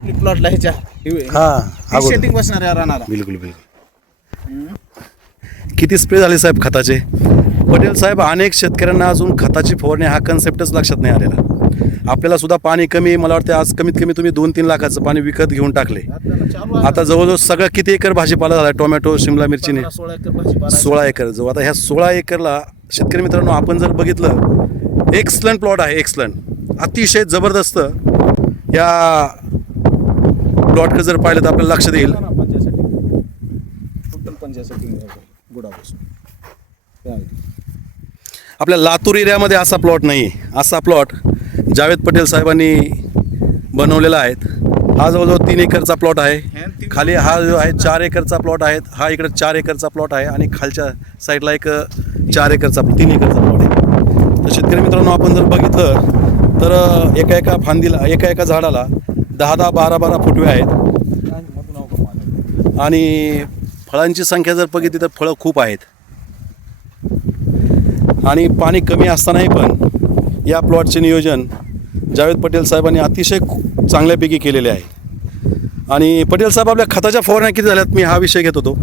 प्लॉटला ह्याच्या हा सेटिंग बसणार आहे रानाला. बिलकुल बिलकुल. किती स्प्रे झाले साहेब खताचे? पटेल साहेब, अनेक शेतकऱ्यांना अजून खताची फवारणी हा कन्सेप्टच लक्षात नाही आलेला. आपल्याला सुद्धा पाणी कमी, मला वाटतं आज कमीत कमी तुम्ही 2-3 लाखाचं पाणी विकत घेऊन टाकले. आता जवळजवळ सगळं किती एकर भाजीपाला झाला? टोमॅटो, शिमला मिरचीने 16 एकर जवळ. आता ह्या 16 एकरला शेतकरी मित्रांनो आपण जर बघितलं, एक्सलंट प्लॉट आहे, एक्सलंट, अतिशय जबरदस्त. या प्लॉटकडे जर पाहिलं तर आपल्याला लक्षात येईल. आपल्या लातूर एरियामध्ये असा प्लॉट नाही. असा प्लॉट जावेद पटेल साहेबांनी बनवलेला आहे. हा जवळजवळ 3 एकरचा प्लॉट आहे. खाली हा जो आहे 4 एकरचा प्लॉट आहे. हा इकडे 4 एकरचा प्लॉट आहे आणि खालच्या साईडला एक 3 एकरचा प्लॉट आहे. तर शेतकरी मित्रांनो आपण जर बघितलं तर एका फांदीला, एका झाडाला 10-10, 12-12 फुटवे आहेत. आणि फळांची संख्या जर बघितली तर फळं खूप आहेत. आणि पाणी कमी असतानाही पण या प्लॉटचे नियोजन जावेद पटेल साहेबांनी अतिशय चांगल्यापैकी केलेले आहे. आणि पटेल साहेब, आपल्या खताच्या फवारण्या किती झाल्यात? मी हा विषय घेत होतो.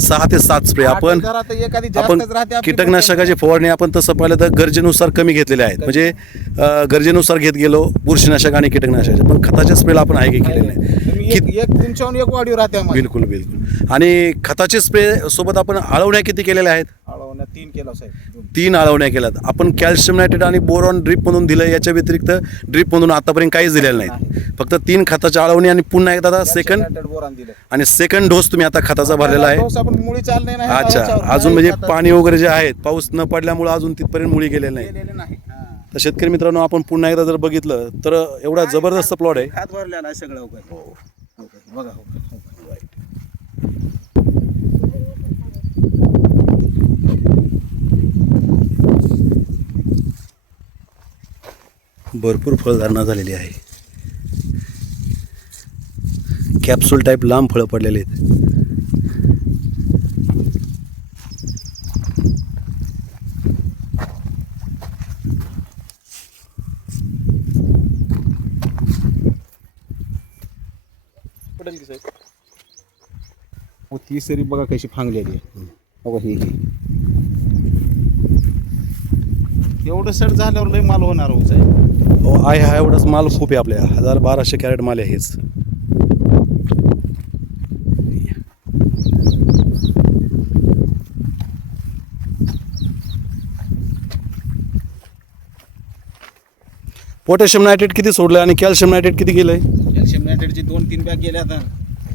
6 ते 7 स्प्रे. आपण कीटकनाशकाची फवारणी आपण तसं पाहिलं तर गरजेनुसार कमी घेतलेले आहेत. म्हणजे गरजेनुसार घेत गेलो बुरशीनाशक आणि कीटकनाशकाचे. पण खताच्या स्प्रेला आपण आहे की केलेले नाही. बिलकुल बिलकुल. आणि खताचे स्प्रे सोबत आपण आळवण्या किती केलेल्या आहेत? 3 केला साहेब. 3 आळवण्या केल्यात आपण. कॅल्शियम नायट्रेट आणि बोरॉन ड्रीपमधून दिलं. याच्या व्यतिरिक्त ड्रीपमधून आतापर्यंत काहीच दिलेलं नाही. फक्त 3 खताच्या आळवणी आणि पुन्हा एकदा सेकंड डोस तुम्ही आता खताचा भरलेला आहे. अच्छा, अजून म्हणजे पाणी वगैरे जे आहेत, पाऊस न पडल्यामुळे अजून तिथपर्यंत मुळी गेलेली नाही. तर शेतकरी मित्रांनो आपण पुन्हा एकदा जर बघितलं तर एवढा जबरदस्त प्लॉट आहे. खात भरलेला आहे सगळं बघा. भरपूर फळधारणा झालेली आहे. कॅप्सूल टाईप लांब फळं पडलेले आहेत. पडेल की साहेब. ती सरी बघा कशी फांगलेली आहे. बघा ही एवढं सड झाल्यावर लय माल होणार हो साहेब. हो आहे. हा एवढाच माल खूप आहे आपल्या. 1200 कॅरेट माल आहे हेच. पोटॅशियम नायट्रेट किती सोडलं आणि कॅल्शियम नायट्रेट किती गेलंय? कॅल्शियम नायट्रेटचे 2-3 बॅग गेले आता.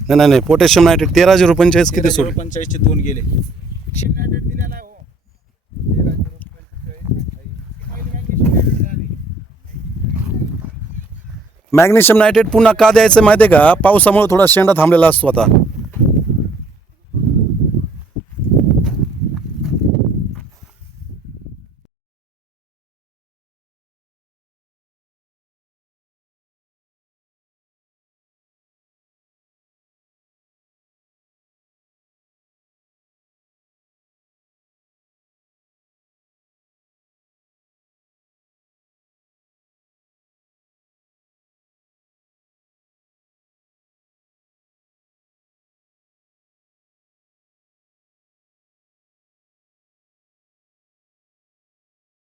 नाही, पोटॅशियम नायट्रेट 13,045 किती सोडलं? 45चे 2 गेले. कॅल्शियम नायट्रेट दिलेला आहे हो. मॅग्नेशियम नायट्रेट पुन्हा का द्यायचं माहिती आहे का? पावसामुळे थोडा शेंडा थांबलेला असतो आता.